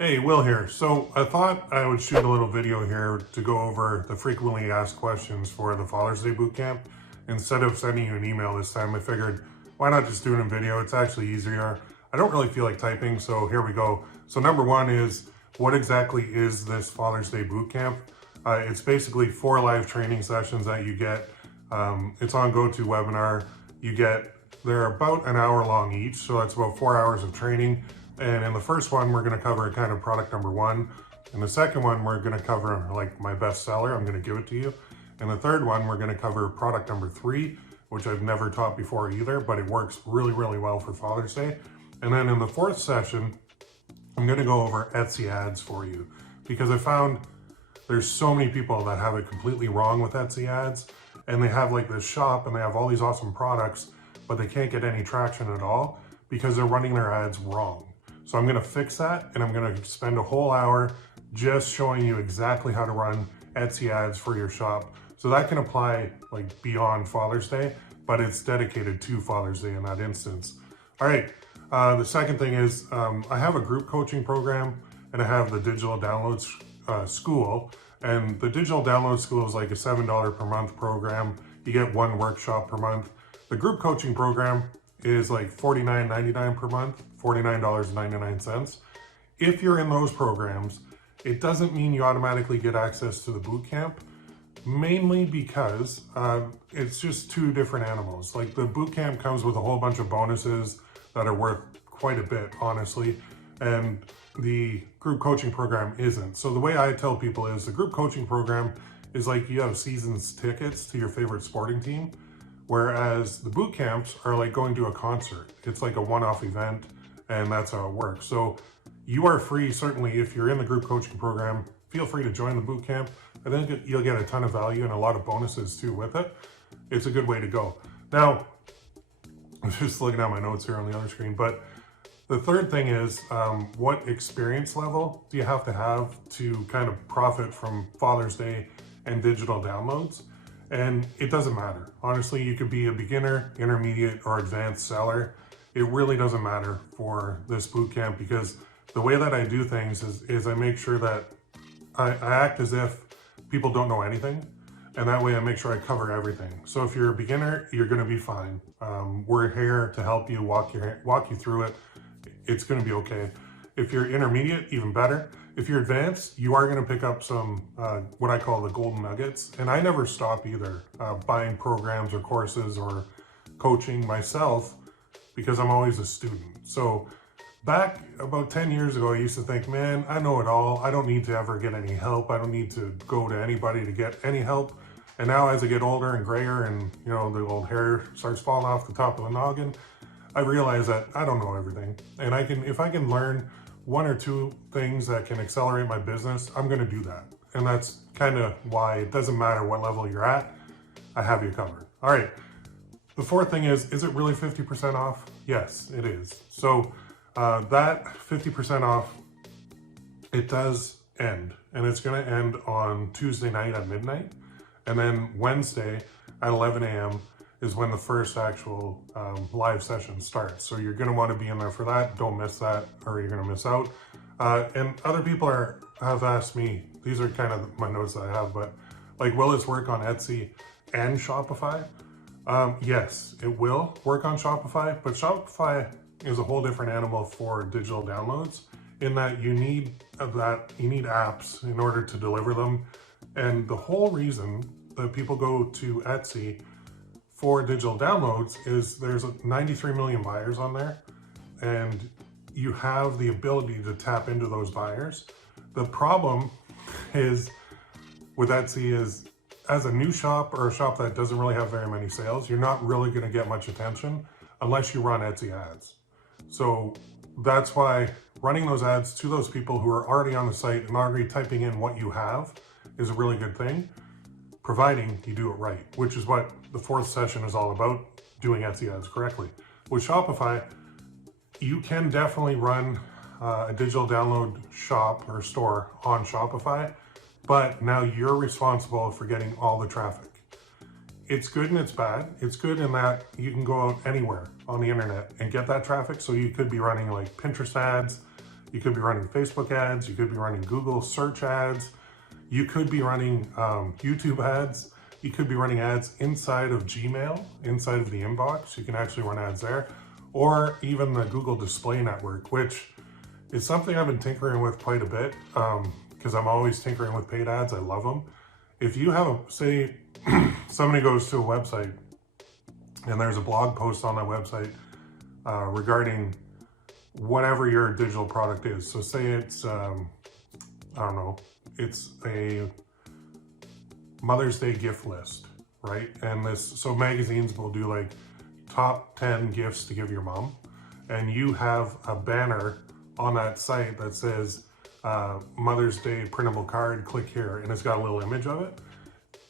Hey, Will here. So I thought I would shoot a little video here to go over the frequently asked questions for the Father's Day Bootcamp. Instead of sending you an email this time, I figured, why not just do it in video? It's actually easier. I don't really feel like typing, so here we go. So number one is, what exactly is this Father's Day Bootcamp? It's basically 4 live training sessions that you get. It's on GoToWebinar. They're about an hour long each, so that's about 4 hours of training. And in the first one, we're going to cover kind of product number 1. In the second one, we're going to cover like my best seller. I'm going to give it to you. In the third one, we're going to cover product number 3, which I've never taught before either, but it works really, really well for Father's Day. And then in the fourth session, I'm going to go over Etsy ads for you, because I found there's so many people that have it completely wrong with Etsy ads, and they have like this shop and they have all these awesome products, but they can't get any traction at all because they're running their ads wrong. So I'm gonna fix that, and I'm gonna spend a whole hour just showing you exactly how to run Etsy ads for your shop. So that can apply like beyond Father's Day, but it's dedicated to Father's Day in that instance. All right, the second thing is I have a group coaching program, and I have the digital downloads school. And the digital download school is like a $7 per month program. You get 1 workshop per month. The group coaching program is like $49.99 per month, $49.99. If you're in those programs, it doesn't mean you automatically get access to the boot camp, mainly because it's just 2 different animals. Like the boot camp comes with a whole bunch of bonuses that are worth quite a bit, honestly, and the group coaching program isn't. So the way I tell people is the group coaching program is like you have seasons tickets to your favorite sporting team, whereas the boot camps are like going to a concert. It's like a one-off event, and that's how it works. So you are free, certainly, if you're in the group coaching program, feel free to join the boot camp. I think you'll get a ton of value and a lot of bonuses too with it. It's a good way to go. Now, I'm just looking at my notes here on the other screen, but the third thing is, what experience level do you have to kind of profit from Father's Day and digital downloads? And it doesn't matter. Honestly, you could be a beginner, intermediate, or advanced seller. It really doesn't matter for this bootcamp, because the way that I do things is I make sure that I act as if people don't know anything. And that way I make sure I cover everything. So if you're a beginner, you're gonna be fine. We're here to help you, walk you through it. It's gonna be okay. If you're intermediate, even better. If you're advanced, you are gonna pick up some, what I call the golden nuggets. And I never stop either buying programs or courses or coaching myself, because I'm always a student. So back about 10 years ago, I used to think, man, I know it all. I don't need to ever get any help. I don't need to go to anybody to get any help. And now as I get older and grayer and the old hair starts falling off the top of the noggin, I realize that I don't know everything. And if I can learn 1 or 2 things that can accelerate my business, I'm gonna do that. And that's kind of why it doesn't matter what level you're at, I have you covered. All right, the fourth thing is it really 50% off? Yes, it is. So that 50% off, it does end. And it's gonna end on Tuesday night at midnight. And then Wednesday at 11 a.m. is when the first actual live session starts. So you're gonna wanna be in there for that. Don't miss that, or you're gonna miss out. And other people have asked me, these are kind of my notes that I have, but like, will this work on Etsy and Shopify? Yes, it will work on Shopify, but Shopify is a whole different animal for digital downloads, in that you need apps in order to deliver them. And the whole reason that people go to Etsy for digital downloads is there's 93 million buyers on there, and you have the ability to tap into those buyers. The problem is with Etsy is, as a new shop or a shop that doesn't really have very many sales, you're not really going to get much attention unless you run Etsy ads. So that's why running those ads to those people who are already on the site and already typing in what you have is a really good thing, providing you do it right, which is what the fourth session is all about, doing Etsy ads correctly. With Shopify, you can definitely run a digital download shop or store on Shopify, but now you're responsible for getting all the traffic. It's good and it's bad. It's good in that you can go out anywhere on the internet and get that traffic. So you could be running like Pinterest ads, You could be running Facebook ads, you could be running Google search ads, you could be running YouTube ads, you could be running ads inside of Gmail, inside of the inbox. You can actually run ads there, or even the Google Display Network, which is something I've been tinkering with quite a bit because I'm always tinkering with paid ads. I love them. If you have, say, somebody goes to a website and there's a blog post on that website regarding whatever your digital product is. So say it's, I don't know, it's a Mother's Day gift list, right? And so magazines will do like top 10 gifts to give your mom. And you have a banner on that site that says Mother's Day printable card, click here, and it's got a little image of it.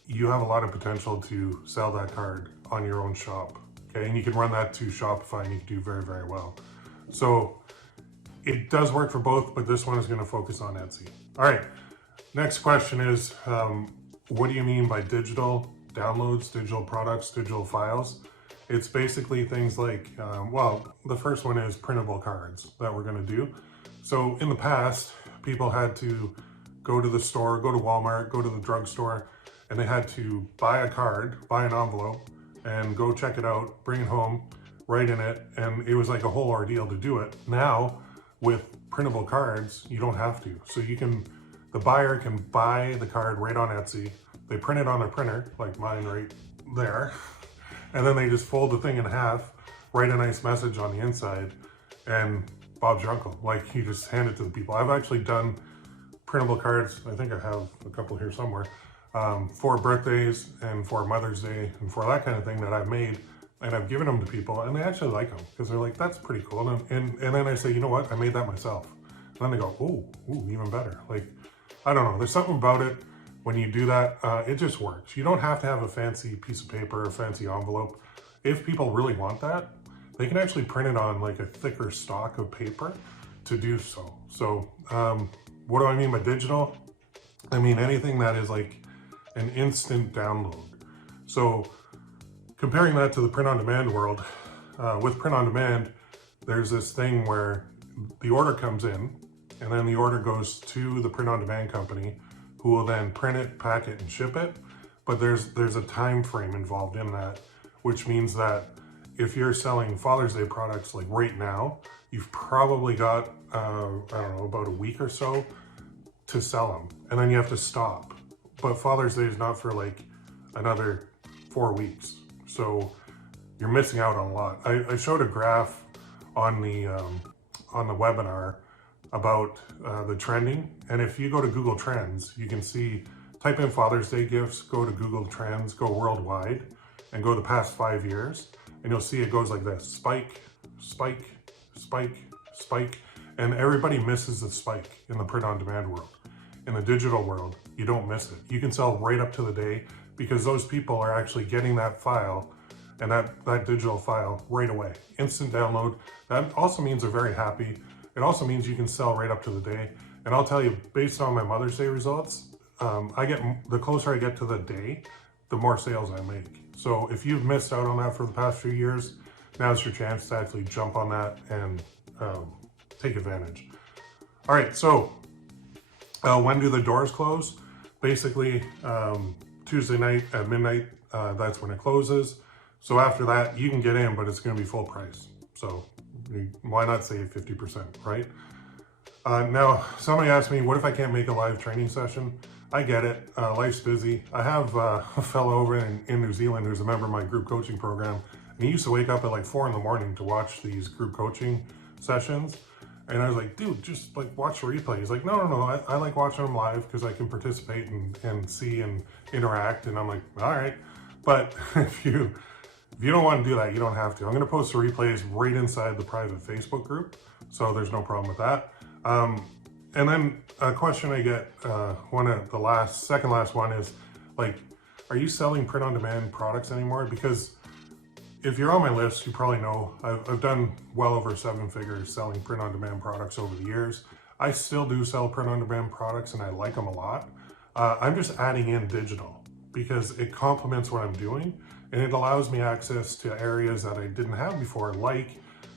You have a lot of potential to sell that card on your own shop, okay? And you can run that to Shopify and you can do very, very well. So it does work for both, but this one is gonna focus on Etsy. All right, next question is, what do you mean by digital downloads, digital products, digital files? It's basically things like, well, the first one is printable cards that we're gonna do. So in the past, people had to go to the store, go to Walmart, go to the drugstore, and they had to buy a card, buy an envelope, and go check it out, bring it home, write in it, and it was like a whole ordeal to do it. Now, with printable cards, you don't have to. So the buyer can buy the card right on Etsy, they print it on a printer, like mine right there, and then they just fold the thing in half, write a nice message on the inside, and Bob's your uncle. Like, you just hand it to the people. I've actually done printable cards, I think I have a couple here somewhere, for birthdays and for Mother's Day and for that kind of thing that I've made, and I've given them to people, and they actually like them because they're like, that's pretty cool. And then I say, you know what, I made that myself. And then they go, ooh, even better. Like, I don't know, there's something about it. When you do that, it just works. You don't have to have a fancy piece of paper or a fancy envelope. If people really want that, they can actually print it on like a thicker stock of paper to do so. So what do I mean by digital? I mean anything that is like an instant download. So comparing that to the print-on-demand world, with print-on-demand, there's this thing where the order comes in and then the order goes to the print-on-demand company, who will then print it, pack it, and ship it. But there's a time frame involved in that, which means that if you're selling Father's Day products like right now, you've probably got, I don't know, about a week or so to sell them. And then you have to stop. But Father's Day is not for like another 4 weeks. So you're missing out on a lot. I showed a graph on the webinar about the trending. And if you go to Google Trends, you can see, type in Father's Day gifts, go to Google Trends, go worldwide, and go the past 5 years. And you'll see it goes like this: spike, spike, spike, spike. And everybody misses the spike in the print-on-demand world. In the digital world, you don't miss it. You can sell right up to the day because those people are actually getting that file and that digital file right away. Instant download. That also means they're very happy. It also means you can sell right up to the day. And I'll tell you, based on my Mother's Day results, the closer I get to the day, the more sales I make. So if you've missed out on that for the past few years, now's your chance to actually jump on that and take advantage. All right, so when do the doors close? Basically, Tuesday night at midnight, that's when it closes. So after that, you can get in, but it's gonna be full price. So why not save 50%, right? Now, somebody asked me, what if I can't make a live training session? I get it, life's busy. I have a fellow over in New Zealand who's a member of my group coaching program, and he used to wake up at like 4 in the morning to watch these group coaching sessions. And I was like, dude, just like watch the replay. He's like, no, I like watching them live because I can participate and see and interact. And I'm like, all right. But if you don't want to do that, you don't have to. I'm going to post the replays right inside the private Facebook group, so there's no problem with that. And then a question I get, second last one is like, are you selling print-on-demand products anymore? Because if you're on my list, you probably know I've done well over 7 figures selling print-on-demand products over the years. I still do sell print-on-demand products and I like them a lot. I'm just adding in digital because it complements what I'm doing and it allows me access to areas that I didn't have before, like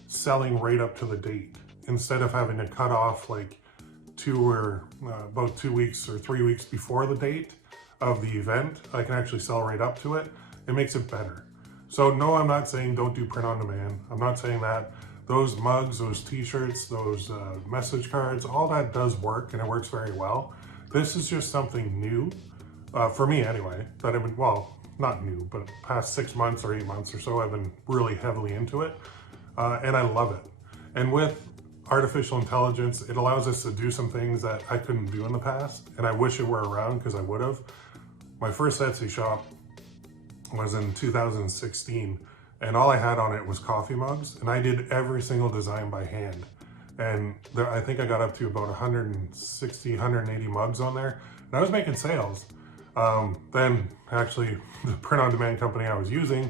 selling right up to the date. instead of having to cut off like about 2 weeks or 3 weeks before the date of the event, I can actually sell right up to it. It makes it better. So no, I'm not saying don't do print on demand. I'm not saying that. Those mugs, those t-shirts, those message cards, all that does work, and it works very well. This is just something new, for me anyway, that I've been, well, not new, but past 6 months or 8 months or so, I've been really heavily into it, and I love it. And with artificial intelligence, it allows us to do some things that I couldn't do in the past, and I wish it were around because I would have. My first Etsy shop was in 2016, and all I had on it was coffee mugs, and I did every single design by hand. And I think I got up to about 160, 180 mugs on there, and I was making sales. Then actually the print on demand company I was using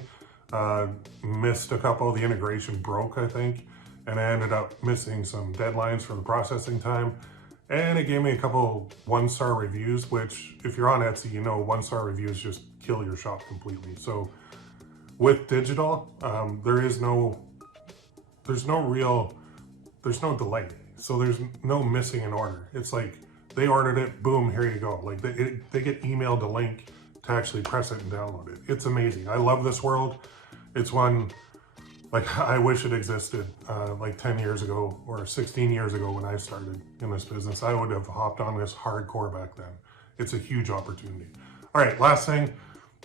missed a couple. The integration broke, I think, and I ended up missing some deadlines for the processing time. And it gave me a couple 1-star reviews, which if you're on Etsy, you know 1-star reviews just kill your shop completely. So with digital, there's no delay. So there's no missing an order. It's like they ordered it, boom, here you go. Like they get emailed a link to actually press it and download it. It's amazing. I love this world. It's one, like I wish it existed like 10 years ago or 16 years ago when I started in this business. I would have hopped on this hardcore back then. It's a huge opportunity. All right, last thing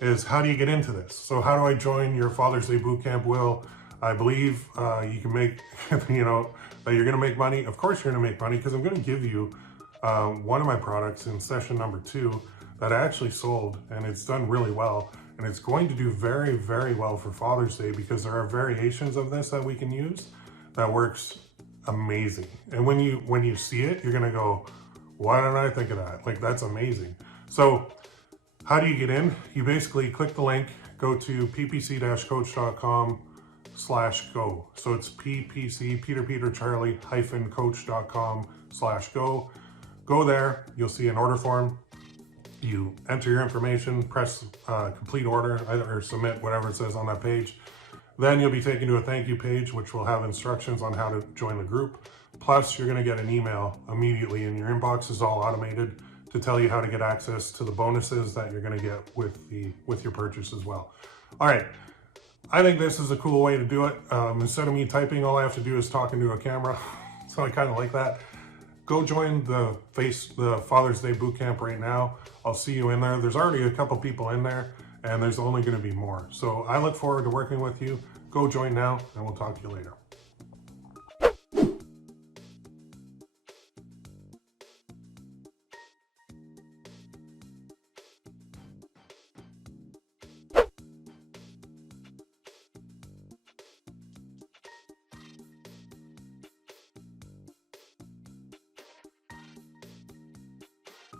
is, how do you get into this? So how do I join your Father's Day Bootcamp, Will? I believe you can make, you know, that you're gonna make money. Of course you're gonna make money, because I'm gonna give you one of my products in session number 2 that I actually sold, and it's done really well. And it's going to do very, very well for Father's Day, because there are variations of this that we can use that works amazing. And when you see it, you're gonna go, why didn't I think of that? Like, that's amazing. So how do you get in? You basically click the link, go to ppc-coach.com/go. So it's PPC, Peter Charlie -coach.com/go. Go there, you'll see an order form. You enter your information, press complete order, or submit, whatever it says on that page. Then you'll be taken to a thank you page, which will have instructions on how to join the group. Plus, you're gonna get an email immediately in your inbox. Is all automated to tell you how to get access to the bonuses that you're gonna get with your purchase as well. All right, I think this is a cool way to do it. Instead of me typing, all I have to do is talk into a camera. So I kind of like that. Go join the Father's Day Bootcamp right now. I'll see you in there. There's already a couple people in there, and there's only gonna be more. So I look forward to working with you. Go join now, and we'll talk to you later.